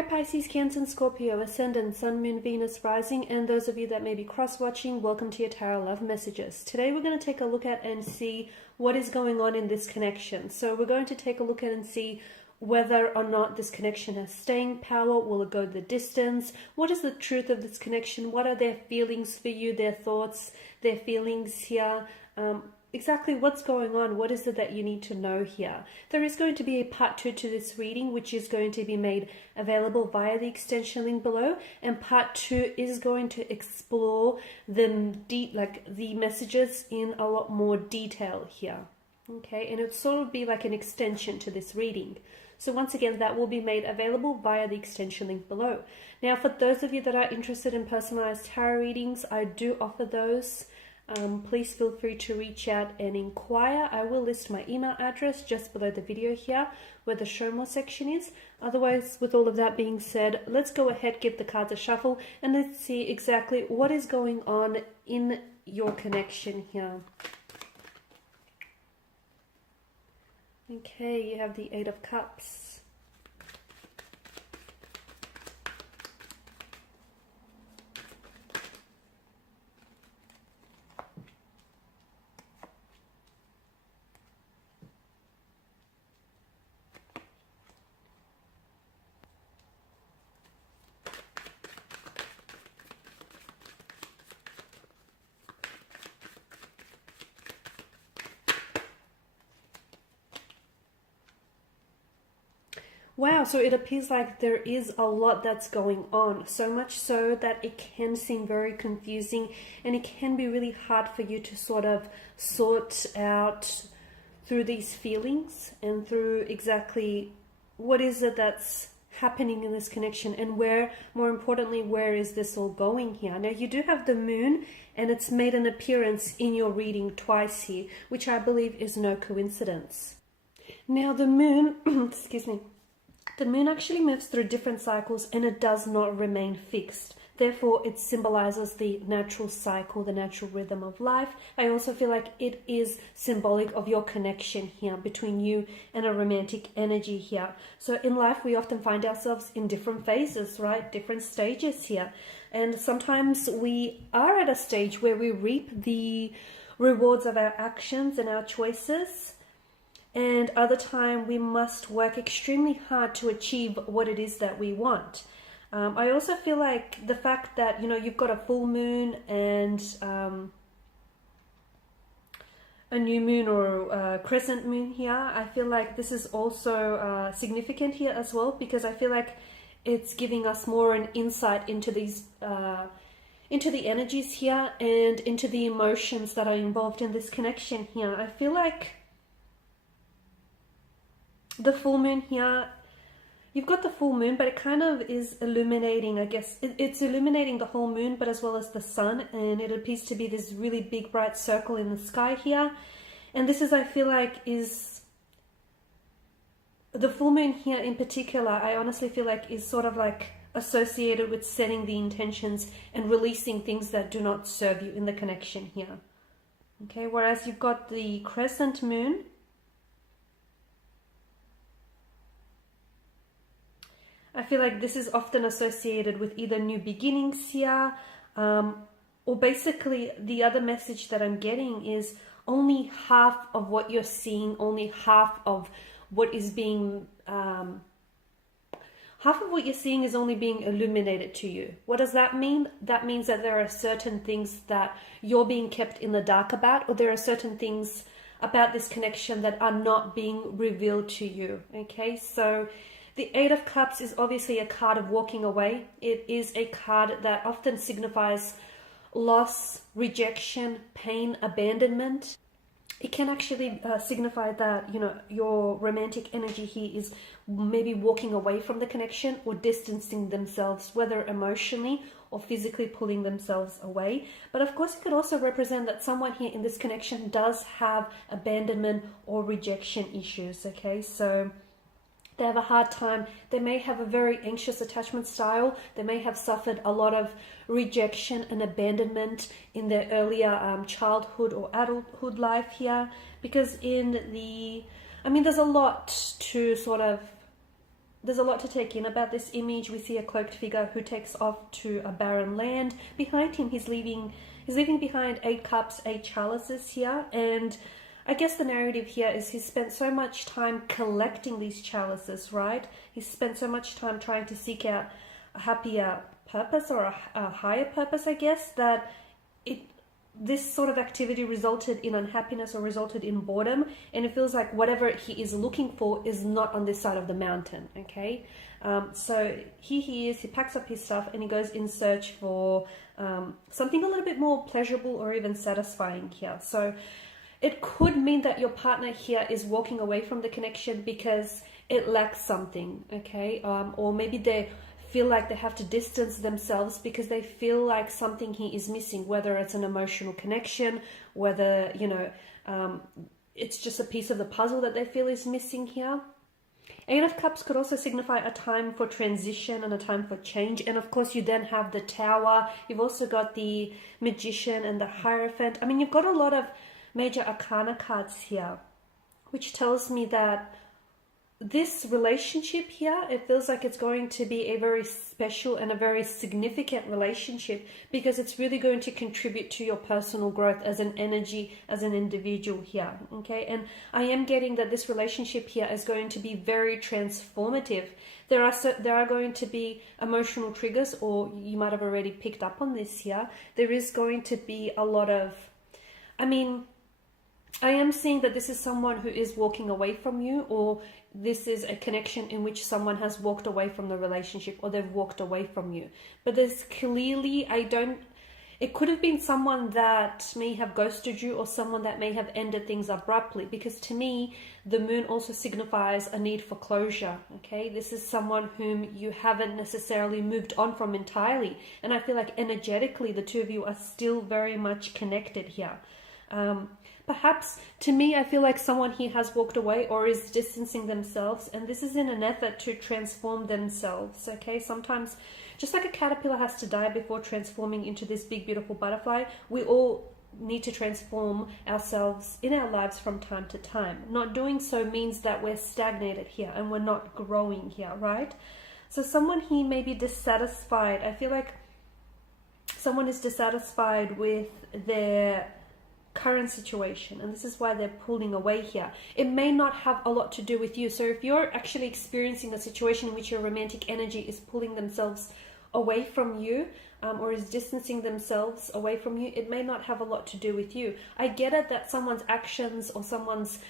Hi Pisces, Cancer and Scorpio, Ascendant, Sun, Moon, Venus, Rising, and those of you that may be cross-watching, welcome to your Tarot Love Messages. Today we're going to take a look at and see what is going on in this connection. So we're going to take a look at and see whether or not this connection has staying power. Will it go the distance? What is the truth of this connection? What are their feelings for you, their thoughts, their feelings here? Exactly what's going on. What is it that you need to know here? There is going to be a part 2 to this reading, which is going to be made available via the extension link below, and part 2 is going to explore the messages in a lot more detail here. Okay, and it'll sort of be like an extension to this reading. So once again, that will be made available via the extension link below. Now, for those of you that are interested in personalized tarot readings, I do offer those. Please feel free to reach out and inquire. I will list my email address just below the video here where the show more section is. Otherwise, with all of that being said, let's go ahead, give the cards a shuffle, and let's see exactly what is going on in your connection here. Okay, you have the Eight of Cups. Wow, so it appears like there is a lot that's going on, so much so that it can seem very confusing and it can be really hard for you to sort of sort out through these feelings and through exactly what is it that's happening in this connection and where, more importantly, where is this all going here. Now, you do have the moon and it's made an appearance in your reading twice here, which I believe is no coincidence. Now, the moon, excuse me, the moon actually moves through different cycles and it does not remain fixed. Therefore, it symbolizes the natural cycle, the natural rhythm of life. I also feel like it is symbolic of your connection here between you and a romantic energy here. So in life, we often find ourselves in different phases, right? Different stages here. And sometimes we are at a stage where we reap the rewards of our actions and our choices. And other time we must work extremely hard to achieve what it is that we want. I also feel like the fact that, you know, you've got a full moon and a new moon or a crescent moon here. I feel like this is also significant here as well, because I feel like it's giving us more an insight into these into the energies here and into the emotions that are involved in this connection here. I feel like the full moon here, you've got the full moon, but it kind of is illuminating, I guess. It's illuminating the whole moon, but as well as the sun. And it appears to be this really big, bright circle in the sky here. And this is, I feel like, is the full moon here in particular, I honestly feel like is sort of like associated with setting the intentions and releasing things that do not serve you in the connection here. Okay, whereas you've got the crescent moon, I feel like this is often associated with either new beginnings here, or basically the other message that I'm getting is only half of what you're seeing, only half of what is being, half of what you're seeing is only being illuminated to you. What does that mean? That means that there are certain things that you're being kept in the dark about, or there are certain things about this connection that are not being revealed to you. Okay, so the Eight of Cups is obviously a card of walking away. It is a card that often signifies loss, rejection, pain, abandonment. It can actually signify that, you know, your romantic energy here is maybe walking away from the connection or distancing themselves, whether emotionally or physically pulling themselves away. But of course, it could also represent that someone here in this connection does have abandonment or rejection issues, okay? So they have a hard time. They may have a very anxious attachment style. They may have suffered a lot of rejection and abandonment in their earlier childhood or adulthood life here. Because in the, I mean, there's a lot to sort of there's a lot to take in about this image. We see a cloaked figure who takes off to a barren land. Behind him, he's leaving behind 8 cups, 8 chalices here. And I guess the narrative here is he's spent so much time collecting these chalices, right? He's spent so much time trying to seek out a happier purpose, or a higher purpose, I guess, that this sort of activity resulted in unhappiness or resulted in boredom, and it feels like whatever he is looking for is not on this side of the mountain, okay? So here he is, he packs up his stuff and he goes in search for something a little bit more pleasurable or even satisfying here. So it could mean that your partner here is walking away from the connection because it lacks something, okay? Or maybe they feel like they have to distance themselves because they feel like something he is missing, whether it's an emotional connection, whether, you know, it's just a piece of the puzzle that they feel is missing here. 8 of Cups could also signify a time for transition and a time for change. And of course, you then have the Tower. You've also got the Magician and the Hierophant. I mean, you've got a lot of major arcana cards here, which tells me that this relationship here, it feels like it's going to be a very special and a very significant relationship, because it's really going to contribute to your personal growth as an energy, as an individual here, okay? And I am getting that this relationship here is going to be very transformative. There are going to be emotional triggers, or you might have already picked up on this here. There is going to be a lot of, I mean, I am seeing that this is someone who is walking away from you, or this is a connection in which someone has walked away from the relationship, or they've walked away from you. But there's clearly, it could have been someone that may have ghosted you, or someone that may have ended things abruptly, because to me, the moon also signifies a need for closure, okay? This is someone whom you haven't necessarily moved on from entirely. And I feel like energetically, the two of you are still very much connected here. Perhaps, to me, I feel like someone here has walked away or is distancing themselves, and this is in an effort to transform themselves, okay? Sometimes, just like a caterpillar has to die before transforming into this big, beautiful butterfly, we all need to transform ourselves in our lives from time to time. Not doing so means that we're stagnated here and we're not growing here, right? So someone here may be dissatisfied. I feel like someone is dissatisfied with their current situation, and this is why they're pulling away here. It may not have a lot to do with you. So if you're actually experiencing a situation in which your romantic energy is pulling themselves away from you, or is distancing themselves away from you, it may not have a lot to do with you. I get it that someone's actions or someone's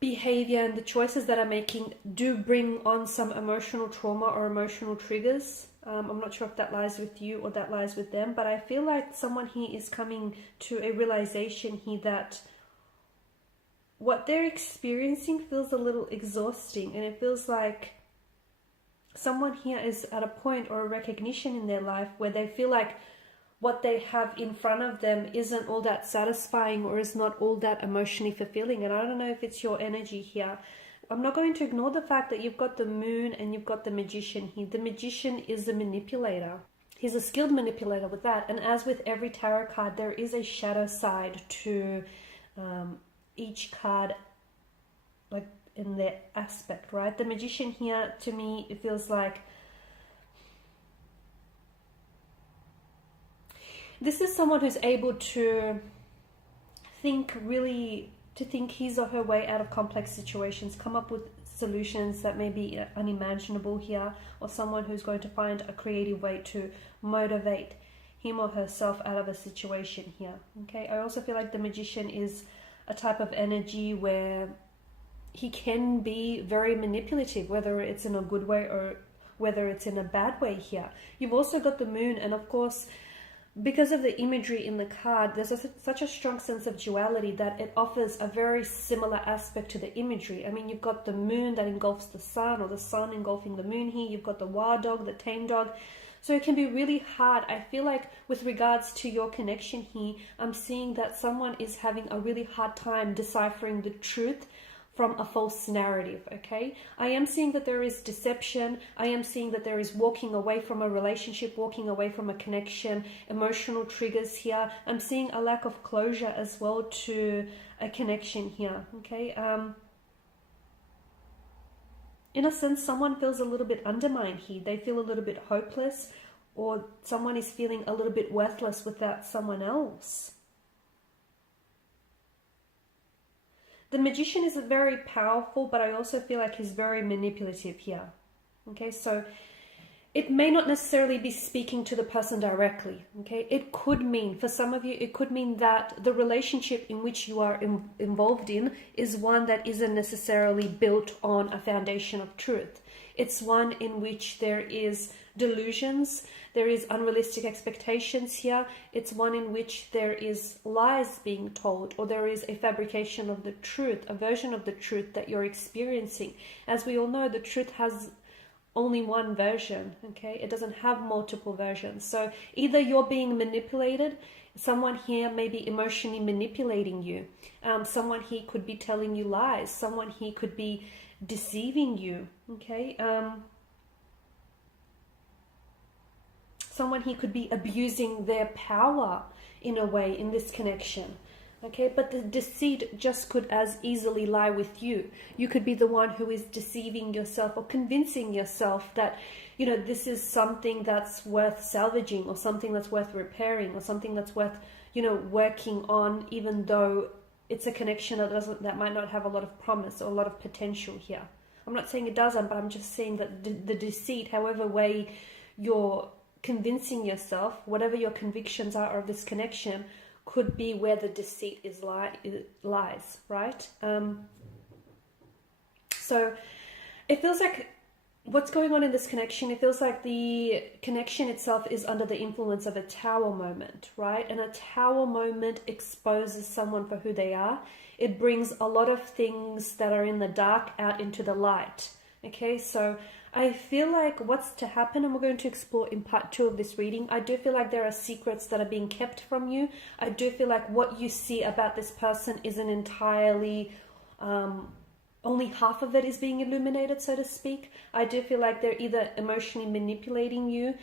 behavior and the choices that are making do bring on some emotional trauma or emotional triggers. I'm not sure if that lies with you or that lies with them, but I feel like someone here is coming to a realization here that what they're experiencing feels a little exhausting, and it feels like someone here is at a point or a recognition in their life where they feel like what they have in front of them isn't all that satisfying or is not all that emotionally fulfilling. And I don't know if it's your energy here. I'm not going to ignore the fact that you've got the moon and you've got the magician here. The magician is a manipulator. He's a skilled manipulator with that. And as with every tarot card, there is a shadow side to each card, like in their aspect, right? The magician here, to me, it feels like this is someone who's able to think his or her way out of complex situations, come up with solutions that may be unimaginable here, or someone who's going to find a creative way to motivate him or herself out of a situation here, okay? I also feel like the magician is a type of energy where he can be very manipulative, whether it's in a good way or whether it's in a bad way here. You've also got the moon, and of course, because of the imagery in the card, there's such a strong sense of duality that it offers a very similar aspect to the imagery. I mean, you've got the moon that engulfs the sun, or the sun engulfing the moon here. You've got the wild dog, the tame dog. So it can be really hard. I feel like with regards to your connection here, I'm seeing that someone is having a really hard time deciphering the truth from a false narrative, okay? I am seeing that there is deception. I am seeing that there is walking away from a relationship, walking away from a connection, emotional triggers here. I'm seeing a lack of closure as well to a connection here, okay? in a sense, someone feels a little bit undermined here. They feel a little bit hopeless, or someone is feeling a little bit worthless without someone else. The Magician is very powerful, but I also feel like he's very manipulative here. Okay, so it may not necessarily be speaking to the person directly. Okay, it could mean, for some of you, it could mean that the relationship in which you are involved in is one that isn't necessarily built on a foundation of truth. It's one in which there is delusions, there is unrealistic expectations here. It's one in which there is lies being told, or there is a fabrication of the truth, a version of the truth that you're experiencing. As we all know, the truth has only one version, okay? It doesn't have multiple versions. So either you're being manipulated, someone here may be emotionally manipulating you. Someone here could be telling you lies. Someone here could be deceiving you, okay? Someone here could be abusing their power in a way in this connection. Okay, but the deceit just could as easily lie with you. You could be the one who is deceiving yourself or convincing yourself that, you know, this is something that's worth salvaging, or something that's worth repairing, or something that's worth, you know, working on, even though it's a connection that might not have a lot of promise or a lot of potential here. I'm not saying it doesn't, but I'm just saying that the deceit, however way you're convincing yourself, whatever your convictions are of this connection, could be where the deceit lies, right? So it feels like what's going on in this connection, it feels like the connection itself is under the influence of a tower moment, right? And a tower moment exposes someone for who they are. It brings a lot of things that are in the dark out into the light, okay? So I feel like what's to happen, and we're going to explore in part 2 of this reading, I do feel like there are secrets that are being kept from you. I do feel like what you see about this person isn't entirely, only half of it is being illuminated, so to speak. I do feel like they're either emotionally manipulating you,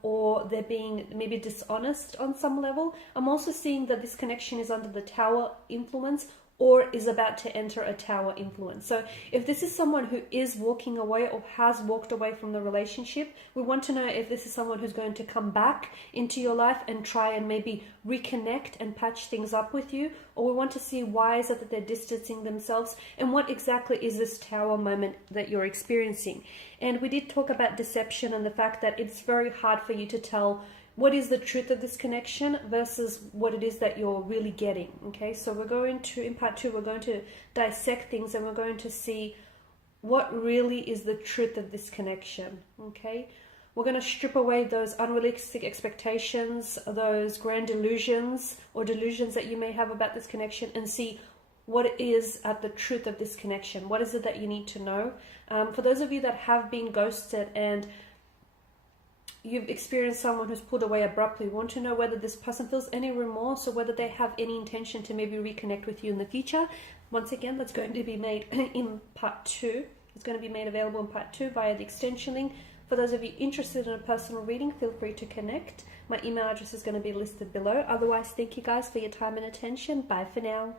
or they're being maybe dishonest on some level. I'm also seeing that this connection is under the tower influence, or is about to enter a tower influence. So if this is someone who is walking away or has walked away from the relationship, we want to know if this is someone who's going to come back into your life and try and maybe reconnect and patch things up with you, or we want to see why is it that they're distancing themselves, and what exactly is this tower moment that you're experiencing. And we did talk about deception and the fact that it's very hard for you to tell what is the truth of this connection versus what it is that you're really getting, okay? So we're going to, in part 2, we're going to dissect things, and we're going to see what really is the truth of this connection, okay? We're going to strip away those unrealistic expectations, those grand delusions or delusions that you may have about this connection, and see what is at the truth of this connection. What is it that you need to know? For those of you that have been ghosted and you've experienced someone who's pulled away abruptly, want to know whether this person feels any remorse or whether they have any intention to maybe reconnect with you in the future. Once again, that's going to be made in part 2. It's going to be made available in part 2 via the extension link. For those of you interested in a personal reading, feel free to connect. My email address is going to be listed below. Otherwise, thank you guys for your time and attention. Bye for now.